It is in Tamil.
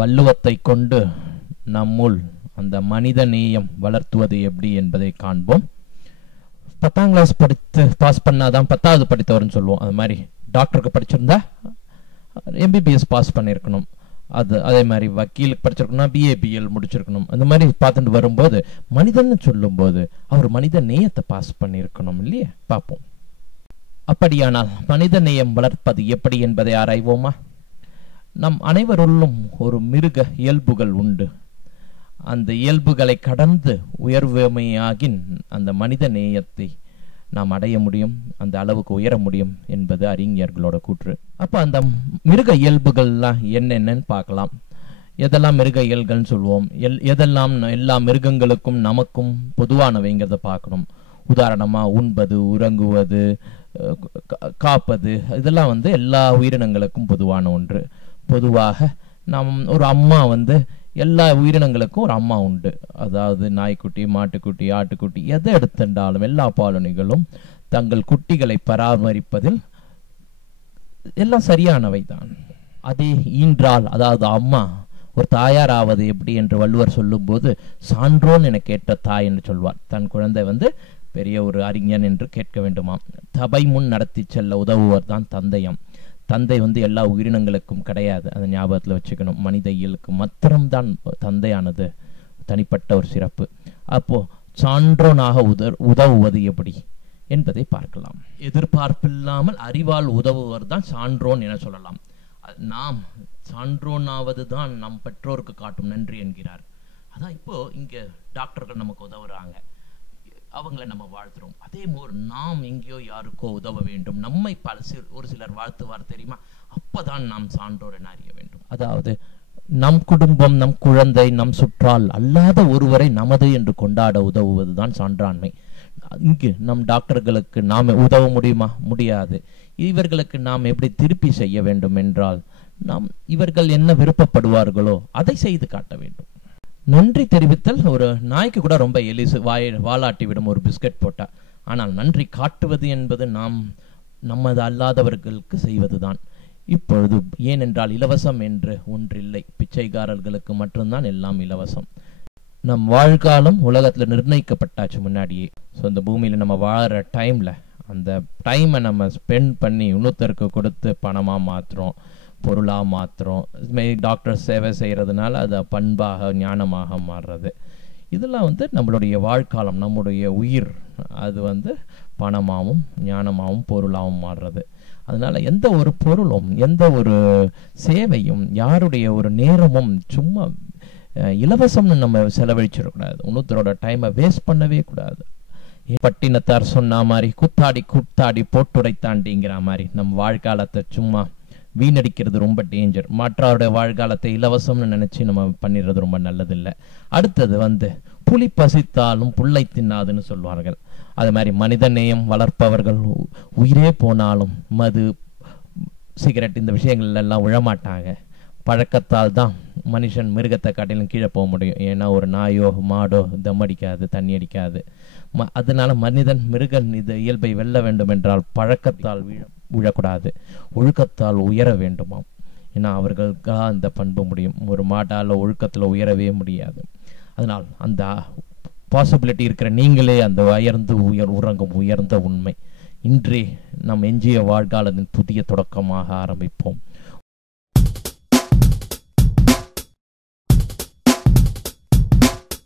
வள்ளுவத்தை கொண்டு நம்முள் அந்த மனித நேயம் வளர்த்துவது எப்படி என்பதை காண்போம். 10ஆம் கிளாஸ் படித்து பாஸ் பண்ணாதான் 10வது படித்தவர்னு சொல்லுவோம். அது மாதிரி டாக்டருக்கு படிச்சிருந்தா எம்பிபிஎஸ் பாஸ் பண்ணியிருக்கணும். அதே மாதிரி வக்கீலுக்கு படிச்சிருக்கணும்னா பிஏபிஎல் முடிச்சிருக்கணும். அந்த மாதிரி பார்த்துட்டு வரும்போது மனிதன்னு சொல்லும்போது அவர் மனித நேயத்தை பாஸ் பண்ணியிருக்கணும் இல்லையே. பார்ப்போம். அப்படியானால் மனித நேயம் வளர்ப்பது எப்படி என்பதை ஆராய்வோமா? நம் அனைவருள்ளும் ஒரு மிருக இயல்புகள் உண்டு. அந்த இயல்புகளை கடந்து உயர்வுமையாகின் அந்த மனித நேயத்தை நாம் அடைய முடியும், அந்த அளவுக்கு உயர முடியும் என்பது அறிஞர்களோட கூற்று. அப்போ அந்த மிருக இயல்புகள்லாம் என்னென்னு பார்க்கலாம். எதெல்லாம் மிருக இயல்கள்னு சொல்லுவோம், எதெல்லாம் எல்லா மிருகங்களுக்கும் நமக்கும் பொதுவானவைங்கிறத பார்க்கணும். உதாரணமாக உண்பது, உறங்குவது, காப்பது, இதெல்லாம் எல்லா உயிரினங்களுக்கும் பொதுவான ஒன்று. பொதுவாக நாம் ஒரு அம்மா எல்லா உயிரினங்களுக்கும் ஒரு அம்மா உண்டு. அதாவது நாய்க்குட்டி, மாட்டுக்குட்டி, ஆட்டுக்குட்டி எதை எடுத்துட்டாலும் எல்லா பாலனிகளும் தங்கள் குட்டிகளை பராமரிப்பதில் எல்லாம் சரியானவை தான். அதே ஈன்றால், அதாவது அம்மா ஒரு தாயாராவது எப்படி என்று வள்ளுவர் சொல்லும்போது சான்றோன் என கேட்ட தாய் என்று சொல்வார். தன் குழந்தை பெரிய ஒரு அறிஞன் என்று கேட்க வேண்டுமாம். சபை முன் நடத்தி செல்ல உதவுவர் தான் தந்தையம். தந்தை எல்லா உயிரினங்களுக்கும் கிடையாது, அதை ஞாபகத்தில் வச்சுக்கணும். மனித இயலுக்கு மாத்திரம்தான் தந்தையானது தனிப்பட்ட ஒரு சிறப்பு. அப்போ சான்றோனாக உதவுவது எப்படி என்பதை பார்க்கலாம். எதிர்பார்ப்பில்லாமல் அறிவால் உதவுவர் தான் சான்றோன் என சொல்லலாம். நாம் சான்றோனாவது தான் நம் பெற்றோருக்கு காட்டும் நன்றி என்கிறார். அதான் இப்போ இங்க டாக்டர்கள் நமக்கு உதவுறாங்க, அவங்களை நம்ம வாழ்த்துறோம். அதே போல் நாம் எங்கேயோ யாருக்கோ உதவ வேண்டும், நம்மை ஒரு சிலர் வாழ்த்துவார் தெரியுமா, அப்பதான் நாம் சான்றோர் என அறிய வேண்டும். அதாவது நம் குடும்பம், நம் குழந்தை, நம் சுற்றால் அல்லாத ஒருவரை நமது என்று கொண்டாட உதவுவதுதான் சான்றாண்மை. இங்கு நம் டாக்டர்களுக்கு நாம் உதவ முடியுமா? முடியாது. இவர்களுக்கு நாம் எப்படி திருப்பி செய்ய வேண்டும் என்றால், நாம் இவர்கள் என்ன விருப்பப்படுவார்களோ அதை செய்து காட்ட வேண்டும். நன்றி தெரிவித்தல் ஒரு நாய்க்கு கூட ரொம்ப எலிசு, வாலாட்டி விடும் ஒரு பிஸ்கட் போட்டா. ஆனால் நன்றி காட்டுவது என்பது நாம் நமது அல்லாதவர்களுக்கு செய்வதுதான். இப்பொழுது ஏனென்றால் இலவசம் என்று ஒன்றில்லை, பிச்சைக்காரர்களுக்கு மட்டும்தான் எல்லாம் இலவசம். நம் வாழ்காலம் உலகத்துல நிர்ணயிக்கப்பட்டாச்சு முன்னாடியே. ஸோ இந்த பூமியில நம்ம வாழற டைம்ல அந்த டைமை நம்ம ஸ்பெண்ட் பண்ணி இன்னொருத்தருக்கு கொடுத்து பணமா மாத்துறோம், பொருளாக மாத்திரம். டாக்டர் சேவை செய்கிறதுனால அதை பண்பாக ஞானமாக மாறுறது. இதெல்லாம் நம்மளுடைய வாழ்க்காலம், நம்முடைய உயிர், அது பணமாகவும் ஞானமாகவும் பொருளாகவும் மாறுறது. அதனால எந்த ஒரு பொருளும் எந்த ஒரு சேவையும் யாருடைய ஒரு நேரமும் சும்மா இலவசம்னு நம்ம செலவழிச்சிடக்கூடாது. இன்னொருத்தரோட டைமை வேஸ்ட் பண்ணவே கூடாது. பட்டினத்தார் சொன்ன மாதிரி குத்தாடி குத்தாடி போட்டுடைத்தாண்டிங்கிற மாதிரி நம் வாழ்க்காலத்தை சும்மா வீணடிக்கிறது ரொம்ப டேஞ்சர். மற்றவருடைய வாழ்காலத்தை இலவசம்னு நினைச்சு நம்ம பண்ணிடுறது ரொம்ப நல்லதில்லை. அடுத்தது புலி பசித்தாலும் புல்லை தின்னாதுன்னு சொல்வார்கள். அது மாதிரி மனித நேயம் வளர்ப்பவர்கள் உயிரே போனாலும் மது, சிகரெட் இந்த விஷயங்கள்ல எல்லாம் விழமாட்டாங்க. பழக்கத்தால் தான் மனுஷன் மிருகத்தை காட்டிலும் கீழே போக முடியும். ஏன்னா ஒரு நாயோ மாடோ தம் அடிக்காது, தண்ணி அடிக்காது. அதனால மனிதன் மிருகன் இது இயல்பை வெல்ல வேண்டும் என்றால் பழக்கத்தால் விழக்கூடாது, ஒழுக்கத்தால் உயர வேண்டுமாம். ஏன்னா அவர்களுக்காக அந்த பண்பு முடியும். ஒரு மாட்டால் ஒழுக்கத்தில் உயரவே முடியாது. அதனால் அந்த பாசிபிலிட்டி இருக்கிற நீங்களே அந்த உறங்கும் உயர்ந்த உண்மை. இன்றே நம் எஞ்சிய வாழ்காலத்தின் புதிய தொடக்கமாக ஆரம்பிப்போம்.